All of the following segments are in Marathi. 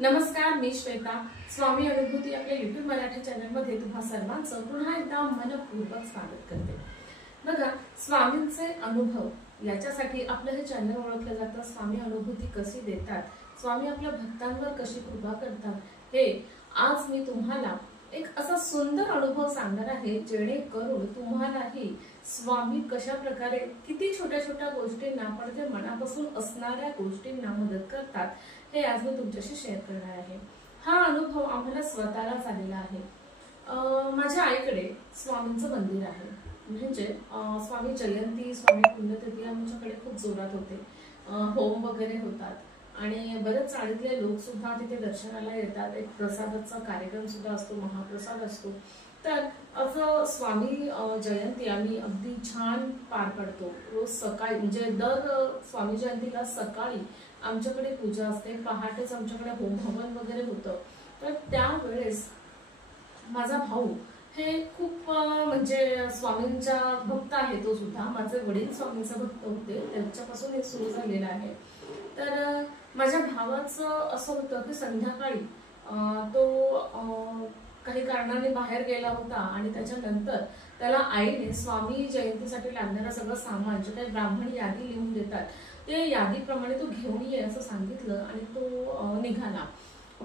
नमस्कार, मी श्वेता. स्वामी अनुभूती आपल्या YouTube मराठी चॅनल मध्ये तुम्हा सर्वांचं पुन्हा एकदा मनपूर्वक स्वागत करते. बघा, स्वामींचे अनुभव याच्यासाठी आपलं हे चॅनल ओळखलं जातं. स्वामी अनुभूती कशी देतात, स्वामी आपल्या भक्तांवर कशी कृपा करतात, हे आज मी तुम्हाला एक असा सुंदर अनुभव सांगणार आहे, जेणेकरून तुम्हालाही स्वामी कशा प्रकारे किती छोट्या छोट्या गोष्टींना पण ते मनापासून असणाऱ्या गोष्टींना मदत करतात हे आज मी तुमच्याशी शेअर करणार आहे. हा अनुभव आम्हाला स्वतःलाच आलेला आहे. माझ्या आईकडे स्वामींचं मंदिर आहे. म्हणजे स्वामी जयंती, स्वामी पुण्यतिथी आमच्याकडे खूप जोरात होते. होम वगैरे होतात आणि बरेच चाळीतले लोक सुद्धा तिथे दर्शनाला येतात. एक प्रसादाचा कार्यक्रम सुद्धा असतो, महाप्रसाद असतो. तर असं स्वामी जयंती आम्ही अगदी छान पार पाडतो. रोज सकाळी म्हणजे दर स्वामी जयंतीला सकाळी आमच्याकडे पूजा असते, पहाटेच आमच्याकडे होम हवन वगैरे होतं. तर त्यावेळेस माझा भाऊ हे खूप म्हणजे स्वामींचा भक्त आहे. तो सुद्धा, माझे वडील स्वामींचा भक्त होते, त्यांच्यापासून हे सुरू झालेलं आहे. तर माझ्या भावाचं असं होतं की संध्याकाळी तो काही कारणाने बाहेर गेला होता आणि त्याच्यानंतर त्याला आईने स्वामी जयंतीसाठी लागणारं सगळं सामान, जे काही ब्राह्मण यादी लिहून देतात, ते यादीप्रमाणे तो घेऊन ये असं सांगितलं आणि तो निघाला.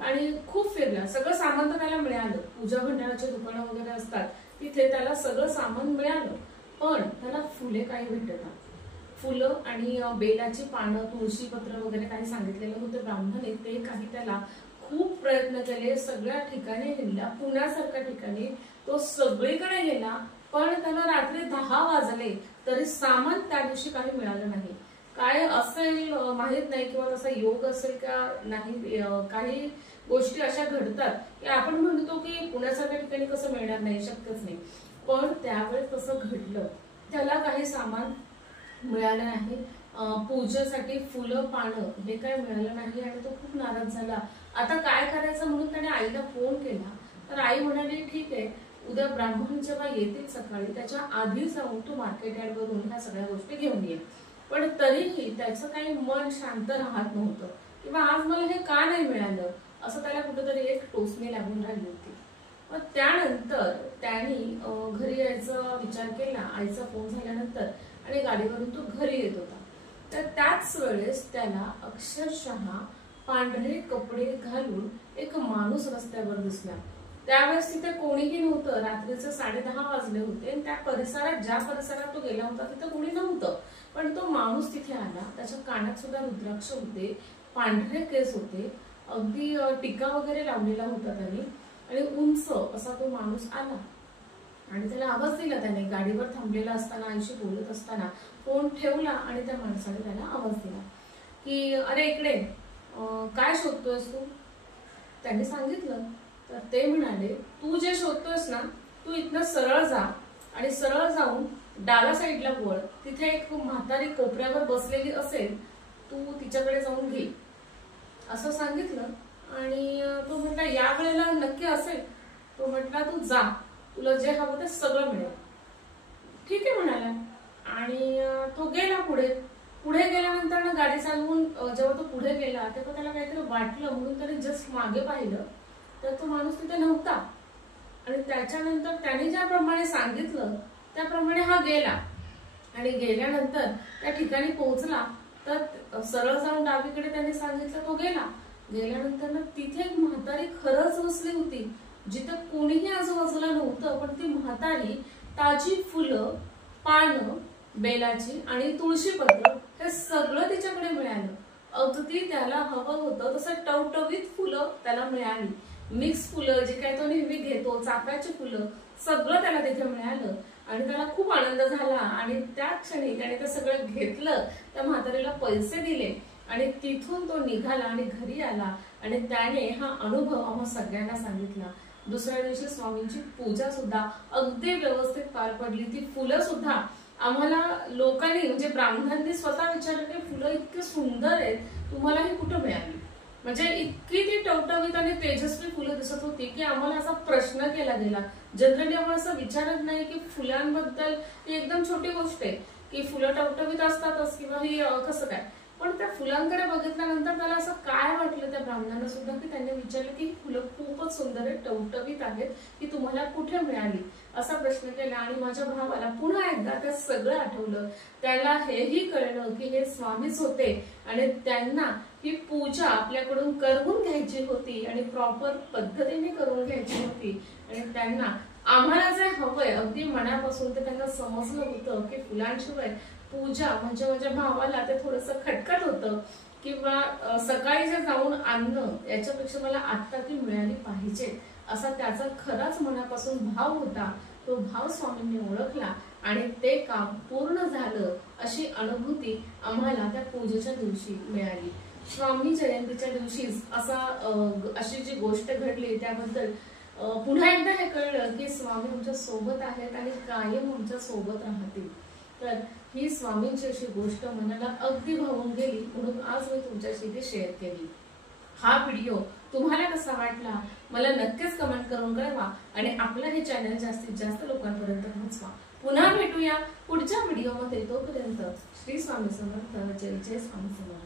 आणि खूप फिरला. सगळं सामान तर त्याला मिळालं. पूजा भंडाराचे दुकानं वगैरे असतात, तिथे त्याला सगळं सामान मिळालं. पण त्याला फुले काही भेटत नाही. फुलं आणि बेलाची पानं, तुळशीपत्र वगैरे काही सांगितलेलं होतं ब्राह्मणाने, ते काही त्याला खूप प्रयत्न केले, सगळ्या ठिकाणी गेला. पुण्यासारख्या ठिकाणी तो सगळीकडे गेला, पण त्याला रात्री 10 वाजले तरी सामान त्या दिवशी काही मिळालं नाही. काय असेल माहित नाही, किंवा तसा योग असेल का नाही. काही गोष्टी अशा घडतात की आपण म्हणतो की पुण्यासारख्या ठिकाणी कसं मिळणार नाही, शक्यच नाही. पण त्यावेळेस तसं घडलं. त्याला काही सामान मिळालं नाही. पूजेसाठी फुलं पानं हे काय मिळालं नाही आणि तो खूप नाराज झाला. आता काय करायचं म्हणून त्याने आईला फोन केला. तर आई म्हणाली, ठीक आहे, उद्या ब्राह्मण जेव्हा येतील सकाळी त्याच्या आधी जाऊन तू मार्केट यार्ड वरून ह्या सगळ्या गोष्टी घेऊन ये. पण तरीही त्याचं काही मन शांत राहत नव्हतं, किंवा आज मला हे का नाही मिळालं असं त्याला कुठेतरी एक टोचणी लागून राहिली होती. मग त्यानंतर त्यांनी घरी यायचा विचार केला. आईचा फोन झाल्यानंतर आणि गाडीवरून तो घरी येत होता. तर त्याच वेळेस त्याला अक्षरशः पांढरे कपडे घालून एक माणूस रस्त्यावर दिसला. त्यावेळेस तिथे कोणीही नव्हतं. रात्रीचे 10:30 वाजले होते आणि त्या परिसरात, ज्या परिसरात तो गेला होता तिथे कोणी नव्हतं. पण तो माणूस तिथे आला. त्याच्या कानात सुद्धा रुद्राक्ष होते, पांढरे केस होते, अगदी टिका वगैरे लावलेला होता त्याने, आणि उंच असा तो माणूस आला आणि त्याला आवाज दिला. त्याने गाडीवर थांबलेला असताना, आईशी बोलत असताना फोन ठेवला आणि त्या माणसाने त्याला आवाज दिला की अरे इकडे, काय शोधतोयस तू. त्यांनी सांगितलं. तर ते म्हणाले, तू जे शोधतोयस ना, तू इथनं सरळ जा आणि सरळ जाऊन डाव्या साईडला वळ. तिथे एक म्हातारी कोपऱ्यावर बसलेली असेल, तू तिच्याकडे जाऊन घे असं सांगितलं. आणि तो म्हटला, या वेळेला नक्की असेल. तो म्हटला, तू जा, तुला जे हवं ते सगळं मिळेल. ठीक आहे म्हणाला. आणि तो गेला पुढे. पुढे गेल्यानंतर ना गाडी चालवून जेव्हा तो पुढे गेला तेव्हा त्याला काहीतरी वाटलं, म्हणून त्याने जस्ट मागे पाहिलं तर तो माणूस तिथे नव्हता. आणि त्याच्यानंतर त्याने ज्याप्रमाणे सांगितलं त्याप्रमाणे हा गेला. आणि गेल्यानंतर त्या ठिकाणी पोहोचला. तर सरळ जाऊन डावीकडे त्याने सांगितलं, तो गेला. गेल्यानंतर ना तिथे एक म्हातारी खरंच बसली होती, जिथं कोणीही आजूबाजूला नव्हतं. पण ती म्हातारी ताजी फुलं, पानं, बेलाची आणि तुळशीपत्र हे सगळं तिच्याकडे मिळालं. अगदी त्याला हवं होतं तसं टवटवीत फुलं त्याला मिळाली. मिक्स फुलं, जे काही तो नेहमी घेतो, चाफ्याची फुलं, सगळं त्याला तिथे मिळालं. आणि त्याला खूप आनंद झाला. आणि त्या क्षणी त्याने ते सगळं घेतलं, त्या म्हातारीला पैसे दिले आणि तिथून तो निघाला आणि घरी आला. आणि त्याने हा अनुभव आम्हा सगळ्यांना सांगितला. दुसऱ्या दिवशी स्वामींची पूजा सुद्धा अगदी व्यवस्थित पार पडली. ती फुलं सुद्धा आम्हाला लोकांनी, म्हणजे ब्राह्मणांनी स्वतः विचारलं की फुलं इतके सुंदर आहेत, तुम्हाला ही कुठं मिळाली. म्हणजे इतकी ती टवटवीत आणि तेजस्वी फुलं दिसत होती की आम्हाला असा प्रश्न केला गेला. जनरली आपण असं विचारत नाही की फुलांबद्दल ही एकदम छोटी गोष्ट आहे की फुलं टवटवीत असतातच किंवा ही कसं काय. पण त्या फुलांकडे बघितल्यानंतर त्याला असं काय वाटलं त्या ब्राह्मणाला सुद्धा की त्यांनी विचारलं की ही फुलं खूपच सुंदर आहेत, टवटवीत आहेत, की तुम्हाला कुठे मिळाली असा प्रश्न केला. आणि माझ्या भावाला पुन्हा एकदा ते सगळं आठवलं. त्याला हेही कळलं की हे स्वामीच होते आणि त्यांना ही पूजा आपल्याकडून करून घ्यायची होती आणि प्रॉपर पद्धतीने करून घ्यायची होती. आणि त्यांना आम्हाला जे हवंय अगदी मनापासून ते त्यांना समजलं होतं की फुलांशिवाय पूजा म्हणजे माझ्या भावाला ते थोडंसं खटखट होतं किंवा सकाळी जे जाऊन आणणं याच्यापेक्षा मला आत्ता ती मिळाली पाहिजे असा त्याचा खराच मनापासून भाव होता. तो भाव स्वामींनी ओळखला आणि ते काम पूर्ण झालं अशी अनुभूती आम्हाला त्या पूजेच्या दिवशी मिळाली. स्वामी जयंतीच्या दिवशीच अशी जी गोष्ट घडली त्याबद्दल पुन्हा एकदा हे कळलं की स्वामी आमच्या सोबत आहेत आणि कायम आमच्या सोबत राहतील. तर ही स्वामींची अशी गोष्ट मनाला अगदी भावून गेली म्हणून आज मी तुमच्याशी ती शेअर केली. हा व्हिडिओ तुम्हाला कसा वाटला मला नक्कीच कमेंट करून कळवा आणि आपलं हे चॅनल जास्तीत जास्त लोकांपर्यंत पोहोचवा. पुन्हा भेटूया पुढच्या व्हिडिओमध्ये. तोपर्यंत श्री स्वामी समर्थ. जय जय स्वामी समर्थ.